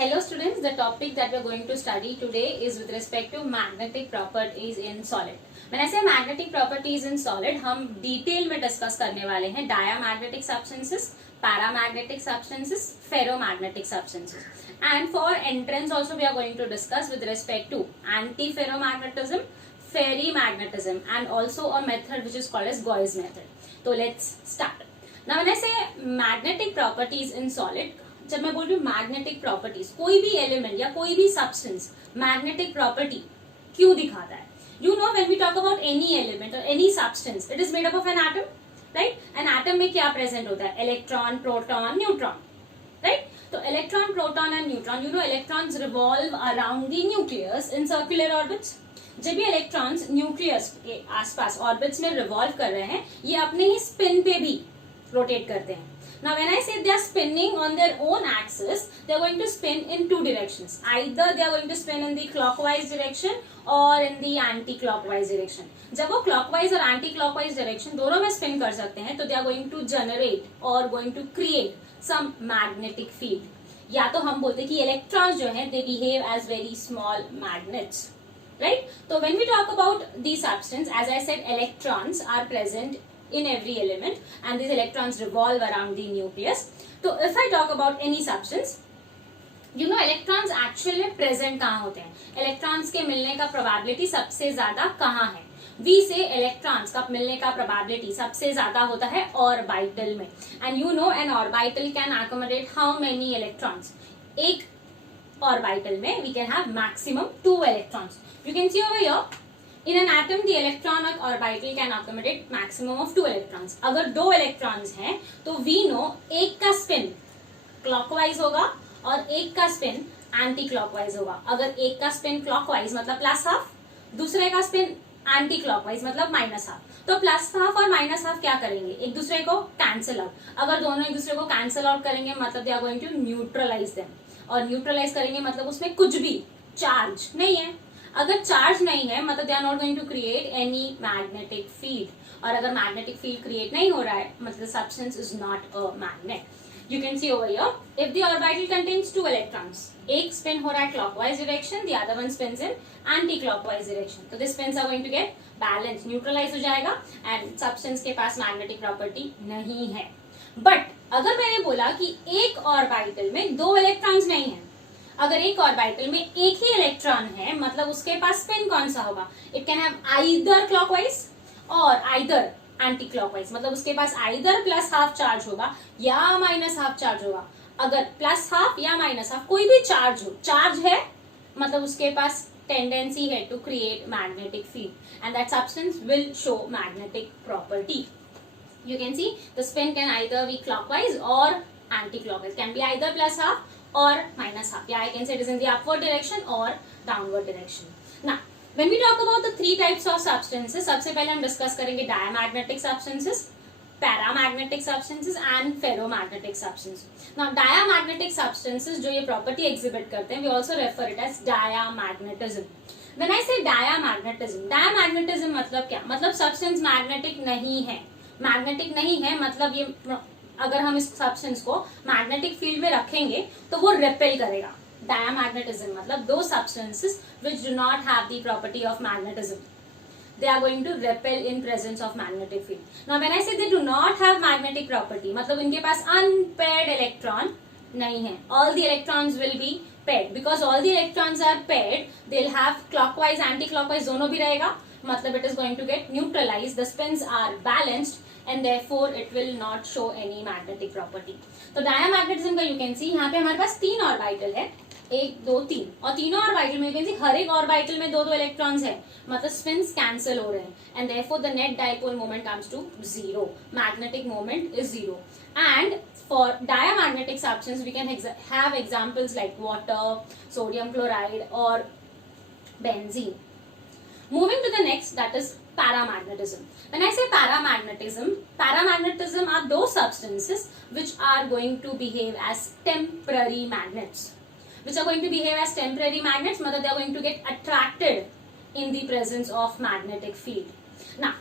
Hello students, the topic that we are going to study today is with respect to magnetic properties in solid. When I say magnetic properties in solid, हम detail में discuss करने वाले हैं diamagnetic substances, paramagnetic substances, ferromagnetic substances. And for entrance also we are going to discuss with respect to antiferromagnetism, ferrimagnetism and also a method which is called as Gauss method. So let's start. Now when I say magnetic properties in solid, जब मैं बोल रही हूँ magnetic properties, कोई भी element या कोई भी सब्सटेंस मैग्नेटिक प्रॉपर्टी क्यों दिखाता है? You know when we talk about any element और any substance, it is made up of an atom, right? An atom में क्या प्रेजेंट होता है? Electron, proton, neutron, right? तो electron, proton and neutron, you know electrons revolve around the nucleus in circular orbits. जब भी electrons nucleus के आसपास orbits में रिवॉल्व कर रहे हैं, ये अपने ही स्पिन पे भी रोटेट करते हैं. Now when I say they are spinning on their own axis, they are going to spin in two directions. Either they are going to spin in the clockwise direction or in the anti-clockwise direction. जब वो clockwise और anti-clockwise direction दोनों में spin कर सकते हैं, तो they are going to generate or going to create some magnetic field. या तो हम बोलते हैं कि electrons जो हैं they behave as very small magnets, right? तो when we talk about the substance, as I said, electrons are present in every element and these electrons revolve around the nucleus. So if I talk about any substance, you know electrons actually present कहाँ होते हैं? electrons के मिलने का probability सबसे ज्यादा कहाँ है? We say electrons का मिलने का probability सबसे ज्यादा होता है orbital में. And you know an orbital can accommodate how many electrons? एक orbital में we can have maximum 2 electrons. You can see over here, in an atom the electron orbital can accommodate maximum of 2 electrons. अगर 2 electrons हैं तो we know एक का spin clockwise होगा और एक का spin anti clockwise होगा. अगर एक का spin clockwise मतलब प्लस हाफ, दूसरे का spin anti clockwise मतलब माइनस हाफ, तो प्लस हाफ और माइनस हाफ क्या करेंगे? एक दूसरे को कैंसिल आउट. अगर दोनों एक दूसरे को कैंसिल आउट करेंगे मतलब they are going to neutralise them, और न्यूट्रलाइज करेंगे मतलब उसमें कुछ भी चार्ज नहीं है. अगर चार्ज नहीं है मतलब they are not going to create any magnetic field, और अगर मैग्नेटिक फील्ड क्रिएट नहीं हो रहा है मतलब substance is not a magnet. You can see over here, if the orbital contains 2 electrons, एक स्पिन हो रहा है clockwise direction, the other one spins in anticlockwise direction, तो this spins are going to get balance, neutralise हो जाएगा and substance के पास magnetic property नहीं है. बट अगर मैंने बोला कि एक ऑर्बिटल में 2 इलेक्ट्रॉन्स नहीं है, अगर एक ऑर्बिटल में एक ही इलेक्ट्रॉन है मतलब उसके पास स्पिन कौन सा होगा? It can have either clockwise और आइदर एंटी क्लॉकवाइज, मतलब उसके पास आइदर प्लस हाफ चार्ज होगा या माइनस हाफ चार्ज होगा. अगर प्लस हाफ या माइनस हाफ कोई भी चार्ज हो, चार्ज है मतलब उसके पास टेंडेंसी है to create magnetic field and that substance will show magnetic property. You can see the spin can either be clockwise or anti-clockwise, can be either plus half or minus half. Yeah, I can say it is in the upward direction or downward direction. Now, when we talk about the 3 types of substances, सबसे पहले हम discuss करेंगे diamagnetic substances, paramagnetic substances and ferromagnetic substances. Now, diamagnetic substances जो ये property exhibit करते हैं, we also refer it as diamagnetism. When I say diamagnetism मतलब क्या? मतलब substance magnetic नहीं है. मैग्नेटिक नहीं है मतलब ये, अगर हम इस सब्सटेंस को मैग्नेटिक फील्ड में रखेंगे तो वो रिपेल करेगा. डायमैग्नेटिज्म मतलब those substances which do not have the property of magnetism, they are going to repel in presence of magnetic field. Now when I say they do not have magnetic property मतलब इनके पास unpaired electron नहीं है. All the electrons will be paired, because all the electrons are paired, they'll have clockwise anti-clockwise दोनों भी रहेगा मतलब it is going to get neutralized, the spins are balanced and therefore it will not show any magnetic property. तो diamagnetism का you can see यहाँ पे हमारे पास 3 orbital है, 1 2 3, और तीनों ऑर्बिटल में you can see हर एक ऑर्बिटल में 2 इलेक्ट्रॉन्स है मतलब स्पिन्स कैंसिल हो रहे हैं and therefore the net dipole moment comes to 0, magnetic moment is 0. And for diamagnetic substance we can have examples like water, sodium chloride or benzene. Moving to the next, that is paramagnetism. When I say paramagnetism are those substances which are going to behave as temporary magnets. Which are going to behave as temporary magnets, मतलब they are going to get attracted in the presence of magnetic field. Now,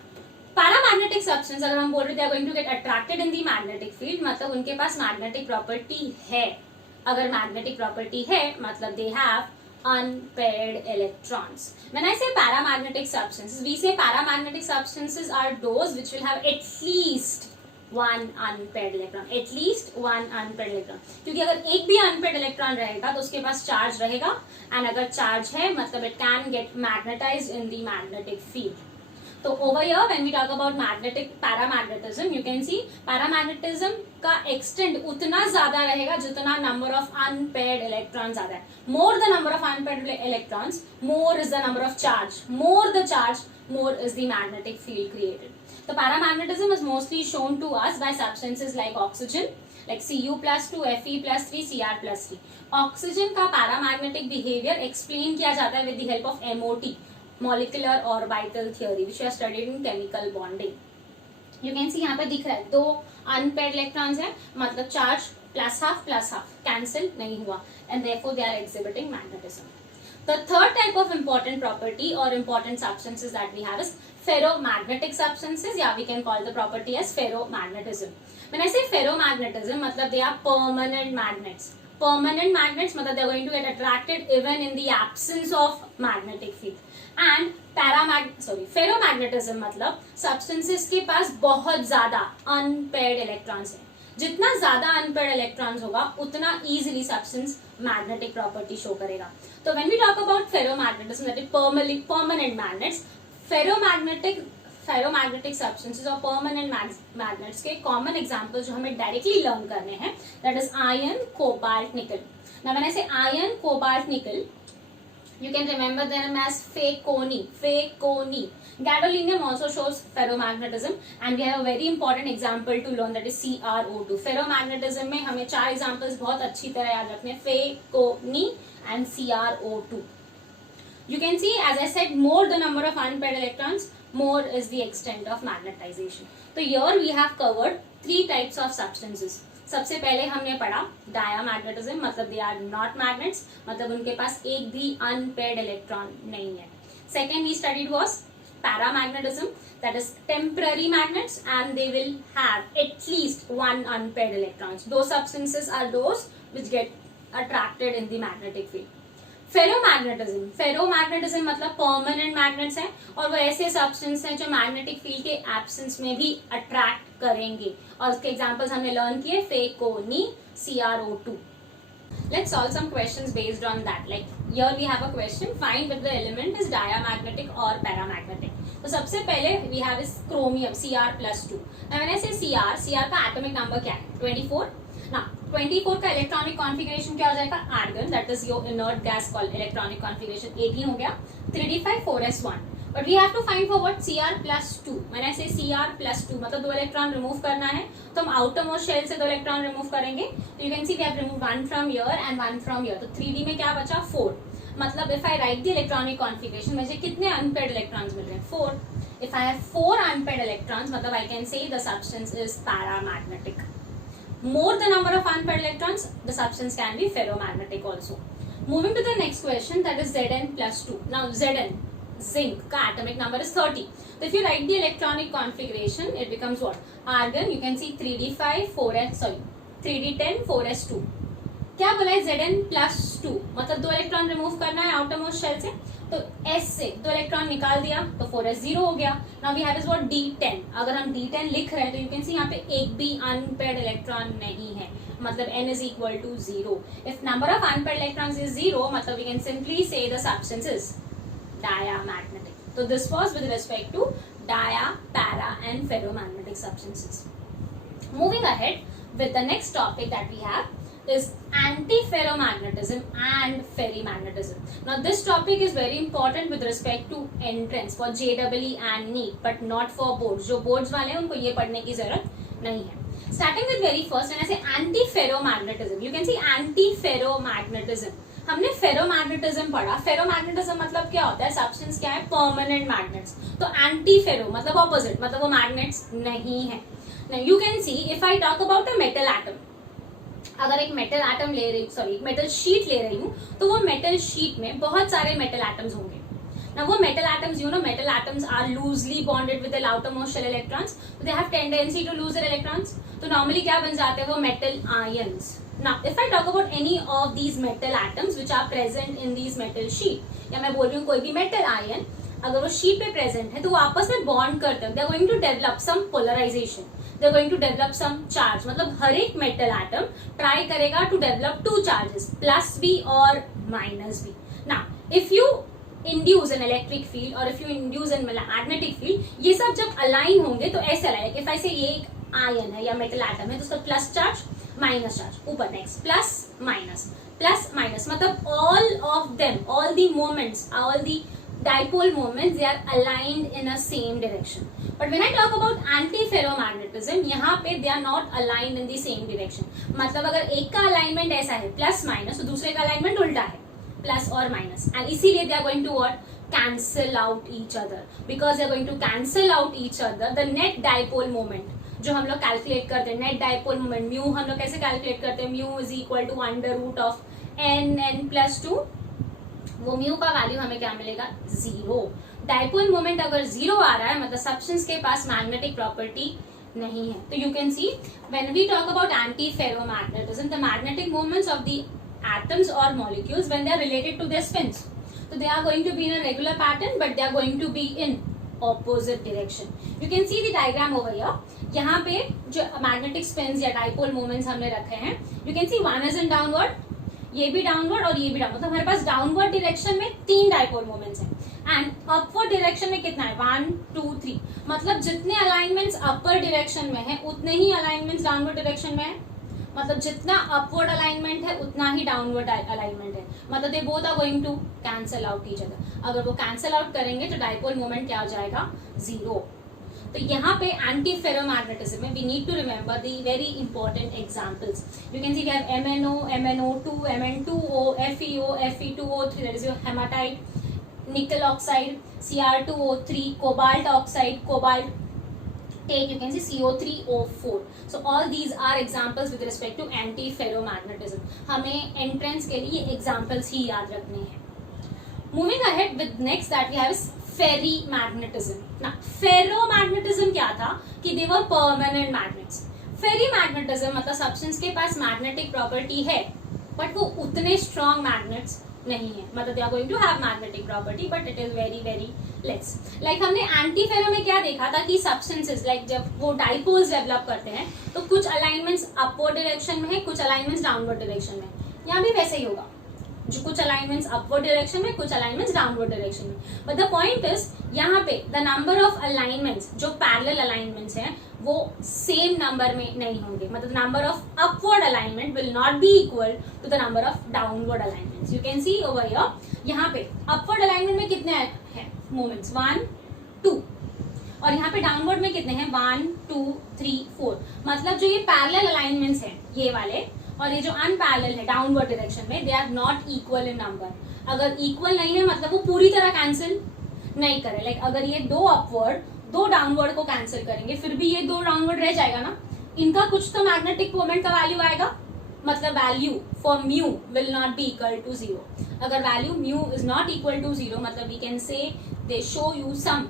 paramagnetic substance अगर हम बोल रहे थे going to get attracted in the magnetic field मतलब उनके पास magnetic property है. अगर मैग्नेटिक प्रॉपर्टी है मतलब they have unpaired electrons. When I say paramagnetic substances, we say paramagnetic substances are those which will have at least one unpaired electron. At least one unpaired electron. क्योंकि अगर एक भी unpaired electron रहेगा तो उसके पास charge रहेगा, and अगर charge है मतलब it can get magnetized in the magnetic field. तो over here when we talk about magnetic paramagnetism, you can see paramagnetism का extent उतना ज्यादा रहेगा जितना number of unpaired electrons ज्यादा है. More the number of unpaired electrons, more is the number of charge. More the charge, more is the magnetic field created. So paramagnetism is mostly shown to us by substances like oxygen, like Cu+2, Fe+3, Cr+3. Oxygen का paramagnetic behavior explain किया जाता है with the help of MOT. Molecular orbital theory which we have studied in chemical bonding. You can see यहाँ पे दिख रहा है दो unpaired electrons है, मतलब charge plus half cancel नहीं हुआ, and therefore they are exhibiting magnetism. The third type of important property or important substances that we have is ferromagnetic substances. Yeah, we can call the property as ferromagnetism. When I say ferromagnetism, मतलब they are permanent magnets. Permanent magnets मतलब they are going to get attracted even in the absence of magnetic field. And ferromagnetism मतलब substances के पास बहुत ज्यादा unpaired electrons हैं. जितना ज्यादा unpaired electrons होगा उतना easily substance magnetic property show करेगा. तो when we talk about ferromagnetism, that is permanent magnets, ferromagnetic substances और permanent magnets के common examples जो हमें directly learn करने हैं, that is iron, cobalt, nickel. Now when I say iron, cobalt, nickel, you can remember them as faconi. Gadolinium also shows ferromagnetism, and we have a very important example to learn, that is CrO2. Ferromagnetism में हमें 4 examples बहुत अच्छी तरह याद रखने हैं, faconi and CrO2. You can see, as I said, more the number of unpaired electrons, more is the extent of magnetization. So here we have covered 3 types of substances. सबसे पहले हमने पढ़ा डायामैग्नेटिज्म, मतलब दे आर नॉट मैग्नेट्स, मतलब उनके पास एक भी unpaired electron नहीं है. Second we studied was paramagnetism, that is temporary magnets and they will have at least one unpaired electrons. Those substances are those which get attracted in the magnetic field. Ferromagnetism मतलब permanent magnets हैं और वो ऐसे substance हैं जो magnetic field के absence में भी अट्रैक्ट करेंगे, और उसके एग्जांपल्स हमने लर्न किए, फेकोनी, CrO2. Let's solve some questions based on that. Like here we have a question, find whether the element is diamagnetic or paramagnetic. तो सबसे पहले we have is chromium, Cr+2. Now when I say Cr का atomic number क्या है? 24. Now 24 का electronic configuration क्या हो जाएगा? Argon, that is your inert gas called electronic configuration 18 हो गया. 3d5 4s1. But we have to find for what? Cr+2. मैंने ऐसे Cr+2 मतलब 2 इलेक्ट्रॉन रिमूव करना है, तो हम आउटर मोस्ट शेल से 2 इलेक्ट्रॉन रिमूव करेंगे. तो you can see we have remove 1 from here and 1 from here. तो 3d में क्या बचा? 4. मतलब if I write the electronic configuration, मुझे कितने अनपेयर्ड इलेक्ट्रॉन्स मिल रहे हैं? 4. If I have 4 unpaired electrons, मतलब I can say the substance is paramagnetic. More the number of unpaired electrons, the substance can be ferromagnetic also. Moving to the next question, that is Zn+2. Now Zn, zinc का atomic number is 30. So if you write the electronic configuration, it becomes what? Argon, you can see 3d10 4s2. क्या बोला है? Zn+2 मतलब 2 electron remove करना है outer most shell से, तो S से 2 इलेक्ट्रॉन निकाल दिया तो 4s 0 हो गया. Now we have is what? D10. अगर हम D10 लिख रहे हैं तो यू कैन सी यहाँ पे एक भी अनपेयर्ड इलेक्ट्रॉन नहीं है, मतलब N is equal to 0. If number of unpaired electrons is 0, मतलब वी कैन सिंपली से the substance is diamagnetic. So this was with respect to dia, para and ferromagnetic substances. Moving ahead with the next topic that we have is antiferromagnetism and ferrimagnetism. Now this topic is very important with respect to entrance for JEE and NEET, but not for boards. जो boards वाले हैं उनको ये पढ़ने की जरूरत नहीं है. Starting with very first, when I say antiferromagnetism, you can see antiferromagnetism. हमने फेरोमैग्नेटिज्म पढ़ा. फेरोमैग्नेटिज्म मतलब क्या होता है? सब्सटेंस क्या है? Permanent magnets. तो एंटीफेरो मतलब ऑपोजिट, मतलब वो मैग्नेट्स नहीं है. Now you can see if I talk about a metal atom, अगर एक मेटल एटम ले रही, सॉरी एक मेटल शीट ले रही हूँ, तो वो मेटल शीट में बहुत सारे मेटल एटम्स होंगे. Now वो metal atoms, you know, metal atoms are loosely bonded with the outermost shell electrons, so they have tendency to lose their electrons. तो normally क्या बन जाते हैं वो metal ions. Now, if I talk about any of these metal atoms which are present in these metal sheet, या मैं बोल रही हूँ कोई भी metal ion अगर वो शीट पे प्रेजेंट है तो वो आपस में बॉन्ड करते हैं, they are going to develop some polarisation, they are going to develop some charge. मतलब हर एक मेटल एटम ट्राई करेगा to develop two charges, plus B और minus B. Now if you induce an electric field और if you induce an magnetic field, ये सब जब align होंगे तो ऐसे लाइक इफ ऐसे ये एक आयन है या मेटल एटम है तो उसका प्लस चार्ज माइनस चार्ज, ऊपर नेक्स्ट प्लस माइनस, मतलब all of them, all the moments, all the dipole moments, they are aligned in a same direction. But when I talk about antiferromagnetism, यहाँ पे they are not aligned in the same direction. मतलब अगर एक का alignment ऐसा है plus minus तो दूसरे का अलाइनमेंट उल्टा है प्लस और माइनस, एंड इसीलिए they are going to what? Cancel out each other. Because they are going to cancel out each other, the net dipole moment जो हम लोग कैलकुलेट करते हैं, नेट डाइपोल मोमेंट म्यू हम लोग कैसे कैलकुलेट करते हैं, mu is equal to under root of n+2, वो म्यू का वैल्यू हमें क्या मिलेगा, 0. डाइपोल मोमेंट अगर 0 आ रहा है मतलब सब्सटेंस के पास मैग्नेटिक प्रॉपर्टी नहीं है. तो you can see when we talk about antiferromagnetism, the magnetic moments of the atoms और molecules when they are related to their spins, तो they are going to be in a regular pattern but they are going to be in opposite direction. You can see the diagram over here. यहाँ पे जो magnetic spins या dipole moments हमने रखे हैं, you can see one is in downward, ये भी downward और ये भी डाउनवर्ड, मतलब हमारे पास डाउनवर्ड डायरेक्शन में 3 डाइपोल मोमेंट्स हैं, एंड अपवर्ड डायरेक्शन में कितना है, 1 2 3, मतलब जितने अलाइनमेंट्स अपर डायरेक्शन में है उतने ही अलाइनमेंट्स डाउनवर्ड डायरेक्शन में है, मतलब जितना अपवर्ड अलाइनमेंट है उतना ही डाउनवर्ड अलाइनमेंट है, मतलब they both are going to cancel out each other. अगर वो कैंसल आउट करेंगे तो डाइपोल मोमेंट क्या हो जाएगा, 0. तो यहाँ पे एंटी फेरोमैग्नेटिज्म में we need to remember the very important examples. You can see we have MnO, MnO2, Mn2O, FeO, Fe2O3, that is your haematite, nickel oxide, Cr2O3, cobalt oxide, cobalt take, you can see CO3O4. So all these are examples with respect to anti-ferromagnetism. हमें entrance के लिए examples ही याद रखने हैं. Moving ahead with next that we have is ferrimagnetism. Now ferromagnetism क्या था कि they were permanent magnets. Ferrimagnetism मतलब substance के पास magnetic property है but वो उतने strong magnets नहीं है, मतलब they are going to have magnetic property but it is very very less. Like हमने एंटी फेरो में क्या देखा था कि substances like जब वो डाइपोल्स डेवलप करते हैं तो कुछ अलाइनमेंट्स अपवर्ड डायरेक्शन में है, कुछ अलाइनमेंट्स डाउनवर्ड डायरेक्शन में. यहाँ भी वैसे ही होगा, जो कुछ अलाइनमेंट्स अपवर्ड डायरेक्शन में, कुछ अलाइनमेंट्स डाउनवर्ड डायरेक्शन में. बट द पॉइंट इज यहाँ पे द नंबर ऑफ अलाइनमेंट्स जो पैरेलल अलाइनमेंट्स हैं वो सेम नंबर में नहीं होंगे, मतलब number of upward alignment will not be equal to the number of downward alignments. You can see over here, यहाँ पे अपवर्ड अलाइनमेंट में कितने हैं मोमेंट्स, 1 2, और यहाँ पे डाउनवर्ड में कितने हैं, 1 2 3 4. मतलब जो ये पैरेलल अलाइनमेंट्स हैं ये वाले और ये जो अनपैरेलल है डाउनवर्ड डायरेक्शन में, they are not equal in number. अगर इक्वल नहीं है मतलब वो पूरी तरह कैंसिल नहीं करे. लाइक अगर ये 2 अपवर्ड 2 डाउनवर्ड को कैंसिल करेंगे फिर भी ये 2 डाउनवर्ड रह जाएगा ना, इनका कुछ तो मैग्नेटिक मोमेंट का वैल्यू आएगा, मतलब value for mu will not be equal to 0. अगर value mu is not equal to 0 मतलब we can say they show you some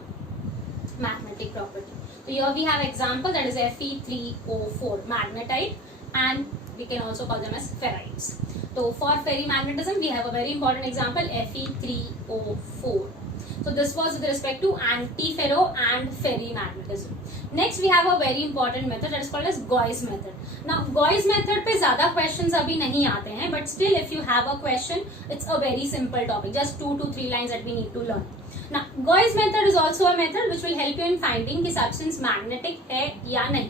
magnetic property. तो here we have example that is Fe3O4 magnetite and we can also call them as ferrites. So for ferrimagnetism we have a very important example Fe3O4. So this was with respect to antiferro and ferrimagnetism. Next we have a very important method that is called as Gauss method. Now Gauss method पे ज़्यादा questions अभी नहीं आते हैं, but still if you have a question it's a very simple topic, just 2 to 3 lines that we need to learn. Now Gauss method is also a method which will help you in finding कि substance magnetic है या नहीं.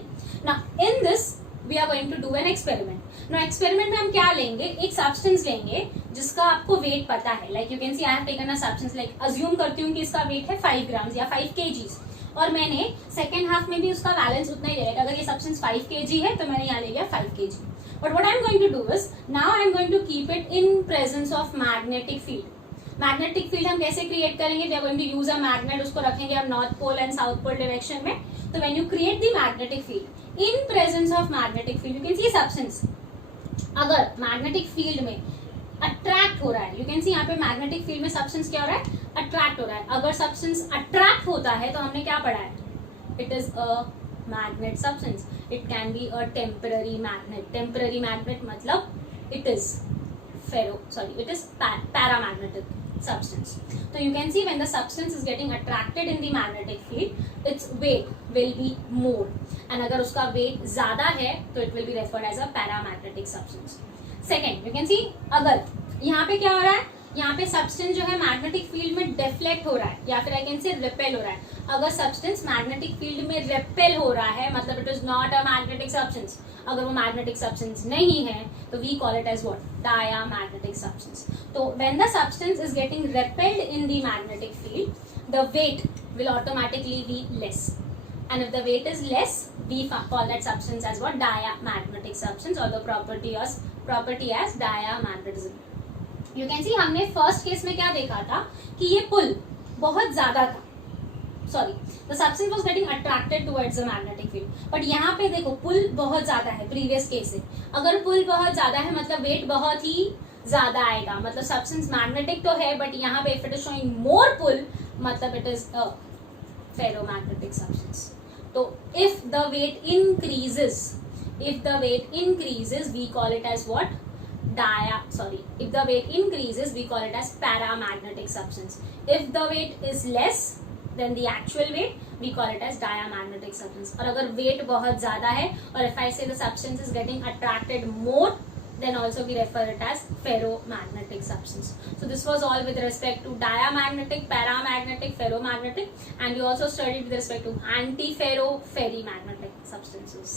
Now in this we are going to do an experiment. Now experiment में हम क्या लेंगे, एक substance लेंगे जिसका आपको weight पता है. Like you can see I have taken a substance, like assume करती हूँ कि इसका weight है 5 grams या 5 kgs और मैंने second half में भी उसका balance उतना ही ले लिया. अगर ये substance 5 kg है तो मैंने यहाँ ले लिया 5 kg. But what I am going to do is now I am going to keep it in presence of magnetic field. Magnetic field हम कैसे क्रिएट करेंगे, we are going to use a magnet, उसको रखेंगे हम north pole and south pole direction में. तो when you create the magnetic field in presence of magnetic field, you can see substance अगर magnetic field में attract हो रहा है, यू कैन सी यहाँ पे मैग्नेटिक फील्ड में सब्सटेंस क्या हो रहा है, अट्रैक्ट हो रहा है. अगर सब्सटेंस अट्रैक्ट होता है तो हमने क्या पढ़ा है, it is a magnet substance. It can be a temporary magnet. Temporary magnet matlab it is paramagnetic substance. So you can see when the substance is getting attracted in the magnetic field, its weight will be more, and अगर उसका weight ज़्यादा है तो it will be referred as a paramagnetic substance. Second, you can see अगर यहाँ पे क्या हो रहा है, यहाँ पे सब्सटेंस जो है मैग्नेटिक फील्ड में डिफ्लेक्ट हो रहा है या फिर आई कैन से रिपेल हो रहा है. अगर सब्सटेंस मैग्नेटिक फील्ड में रिपेल हो रहा है मतलब it is not a magnetic substance. अगर वो मैग्नेटिक सब्सटेंस नहीं है तो we call it as what, diamagnetic substance. तो when the substance is getting repelled in the magnetic field the weight will automatically be less, and if the weight is less we call that substance as what, diamagnetic substance, or the property as diamagnetism. You can see हमने first case में क्या देखा था कि ये पुल बहुत ज्यादा था, sorry the substance was getting attracted towards the magnetic field. But यहाँ पे देखो पुल बहुत ज्यादा है प्रीवियस केस से. अगर पुल बहुत ज्यादा है मतलब वेट बहुत ही ज्यादा आएगा, मतलब सब्सटेंस मैग्नेटिक तो है बट यहाँ पे इफ इट इज शोइंग मोर पुल मतलब it is a ferromagnetic substance. तो if the weight increases we call it as what, if the weight increases we call it as paramagnetic substance. If the weight is less than the actual weight we call it as diamagnetic substance. और अगर weight बहुत ज़्यादा है और if I say the substance is getting attracted more then also we refer it as ferromagnetic substance. So this was all with respect to diamagnetic, paramagnetic, ferromagnetic, and we also studied with respect to antiferro, ferrimagnetic substances.